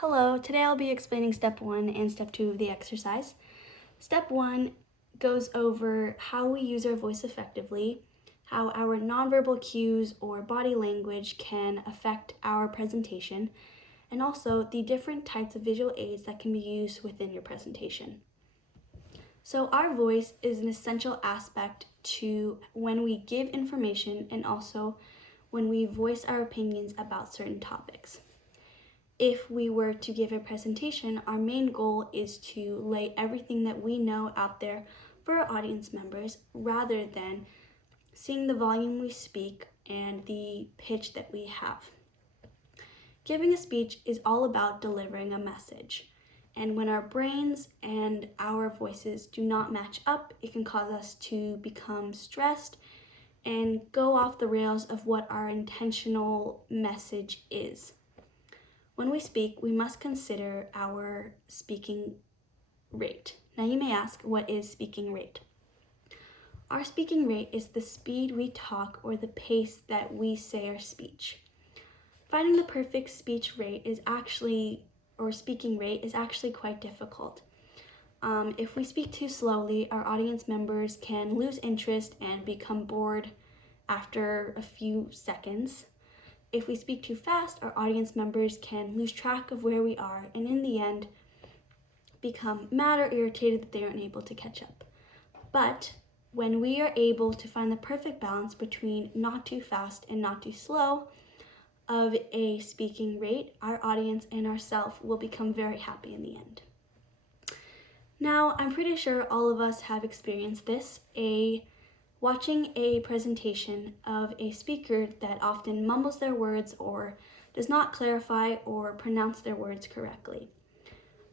Hello, today I'll be explaining step 1 and step 2 of the exercise. Step 1 goes over how we use our voice effectively, how our nonverbal cues or body language can affect our presentation, and also the different types of visual aids that can be used within your presentation. So our voice is an essential aspect to when we give information and also when we voice our opinions about certain topics. If we were to give a presentation, our main goal is to lay everything that we know out there for our audience members rather than seeing the volume we speak and the pitch that we have. Giving a speech is all about delivering a message. And when our brains and our voices do not match up, it can cause us to become stressed and go off the rails of what our intentional message is. When we speak, we must consider our speaking rate. Now you may ask, what is speaking rate? Our speaking rate is the speed we talk or the pace that we say our speech. Finding the perfect speech rate is actually, or speaking rate is actually quite difficult. If we speak too slowly, our audience members can lose interest and become bored after a few seconds. If we speak too fast, our audience members can lose track of where we are and in the end become mad or irritated that they aren't able to catch up. But when we are able to find the perfect balance between not too fast and not too slow of a speaking rate, our audience and ourselves will become very happy in the end. Now, I'm pretty sure all of us have experienced this, watching a presentation of a speaker that often mumbles their words or does not clarify or pronounce their words correctly.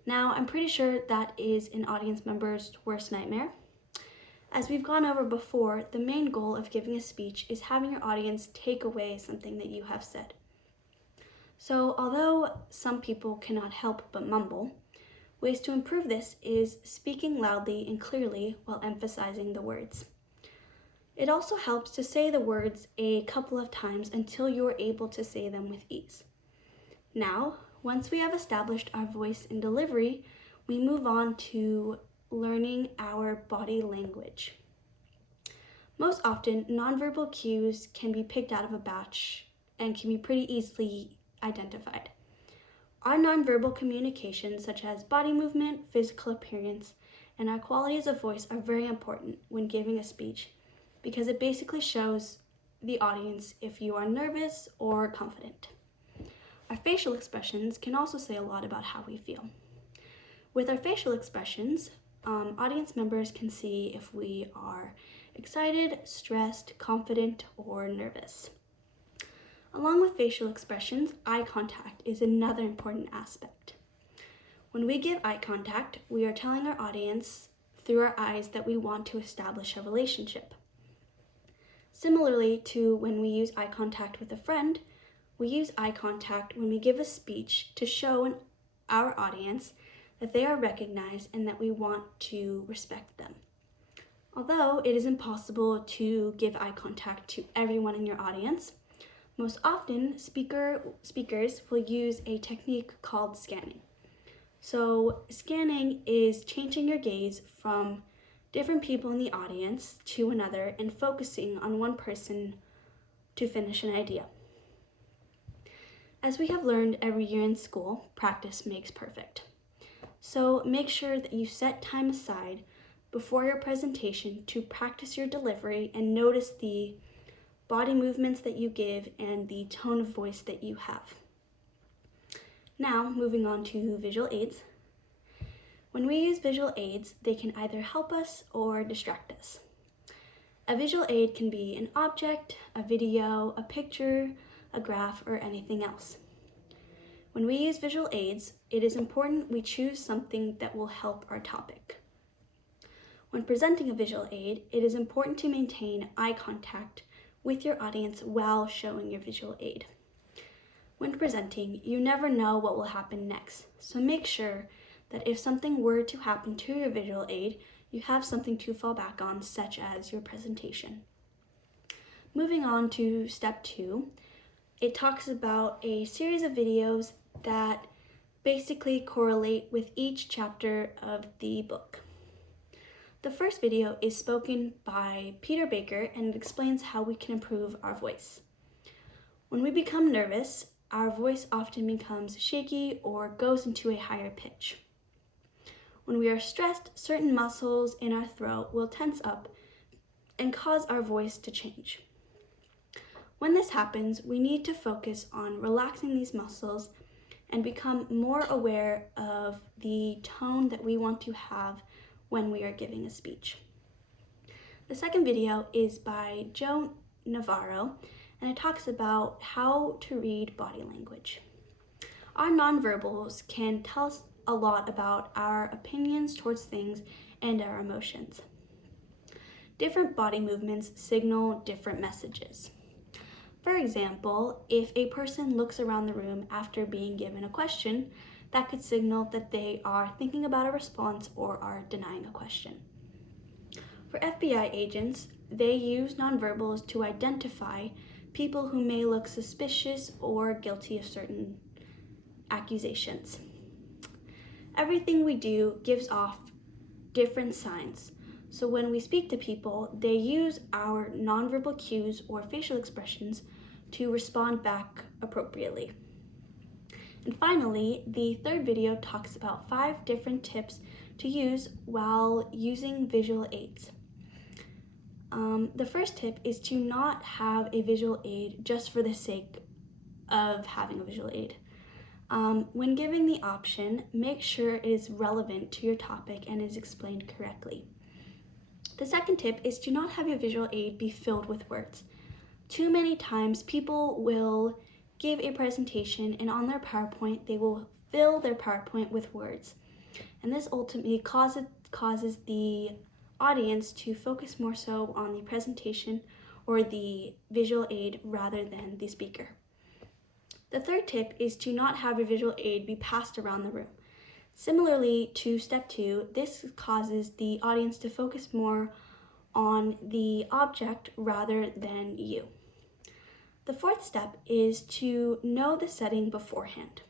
Now, I'm pretty sure that is an audience member's worst nightmare. As we've gone over before, the main goal of giving a speech is having your audience take away something that you have said. So, although some people cannot help but mumble, ways to improve this is speaking loudly and clearly while emphasizing the words. It also helps to say the words a couple of times until you're able to say them with ease. Now, once we have established our voice and delivery, we move on to learning our body language. Most often, nonverbal cues can be picked out of a batch and can be pretty easily identified. Our nonverbal communication, such as body movement, physical appearance, and our qualities of voice are very important when giving a speech, because it basically shows the audience if you are nervous or confident. Our facial expressions can also say a lot about how we feel. With our facial expressions, audience members can see if we are excited, stressed, confident, or nervous. Along with facial expressions, eye contact is another important aspect. When we give eye contact, we are telling our audience through our eyes that we want to establish a relationship. Similarly to when we use eye contact with a friend, we use eye contact when we give a speech to show our audience that they are recognized and that we want to respect them. Although it is impossible to give eye contact to everyone in your audience, most often speakers will use a technique called scanning. So scanning is changing your gaze from different people in the audience to another and focusing on one person to finish an idea. As we have learned every year in school, practice makes perfect. So make sure that you set time aside before your presentation to practice your delivery and notice the body movements that you give and the tone of voice that you have. Now, moving on to visual aids. When we use visual aids, they can either help us or distract us. A visual aid can be an object, a video, a picture, a graph, or anything else. When we use visual aids, it is important we choose something that will help our topic. When presenting a visual aid, it is important to maintain eye contact with your audience while showing your visual aid. When presenting, you never know what will happen next, so make sure that if something were to happen to your visual aid, you have something to fall back on, such as your presentation. Moving on to step 2, it talks about a series of videos that basically correlate with each chapter of the book. The first video is spoken by Peter Baker and it explains how we can improve our voice. When we become nervous, our voice often becomes shaky or goes into a higher pitch. When we are stressed, certain muscles in our throat will tense up and cause our voice to change. When this happens, we need to focus on relaxing these muscles and become more aware of the tone that we want to have when we are giving a speech. The second video is by Joe Navarro, and it talks about how to read body language. Our nonverbals can tell us a lot about our opinions towards things and our emotions. Different body movements signal different messages. For example, if a person looks around the room after being given a question, that could signal that they are thinking about a response or are denying a question. For FBI agents, they use nonverbals to identify people who may look suspicious or guilty of certain accusations. Everything we do gives off different signs. So when we speak to people, they use our nonverbal cues or facial expressions to respond back appropriately. And finally, the third video talks about 5 different tips to use while using visual aids. The first tip is to not have a visual aid just for the sake of having a visual aid. When giving the option, make sure it is relevant to your topic and is explained correctly. The second tip is to not have your visual aid be filled with words. Too many times people will give a presentation and on their PowerPoint they will fill their PowerPoint with words. And this ultimately causes the audience to focus more so on the presentation or the visual aid rather than the speaker. The third tip is to not have your visual aid be passed around the room. Similarly to step 2, this causes the audience to focus more on the object rather than you. The fourth step is to know the setting beforehand.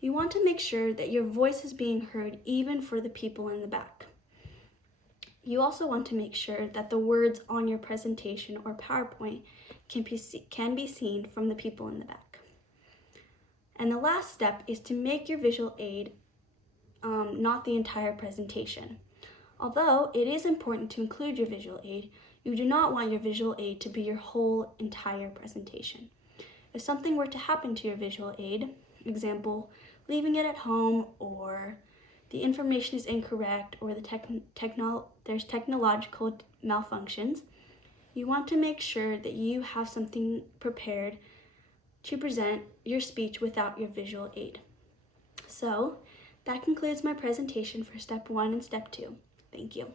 You want to make sure that your voice is being heard even for the people in the back. You also want to make sure that the words on your presentation or PowerPoint can be seen from the people in the back. And the last step is to make your visual aid not the entire presentation. Although it is important to include your visual aid, you do not want your visual aid to be your whole entire presentation. If something were to happen to your visual aid, example, leaving it at home, or the information is incorrect, or there's technological malfunctions, you want to make sure that you have something prepared to present your speech without your visual aid. So, that concludes my presentation for step 1 and step 2. Thank you.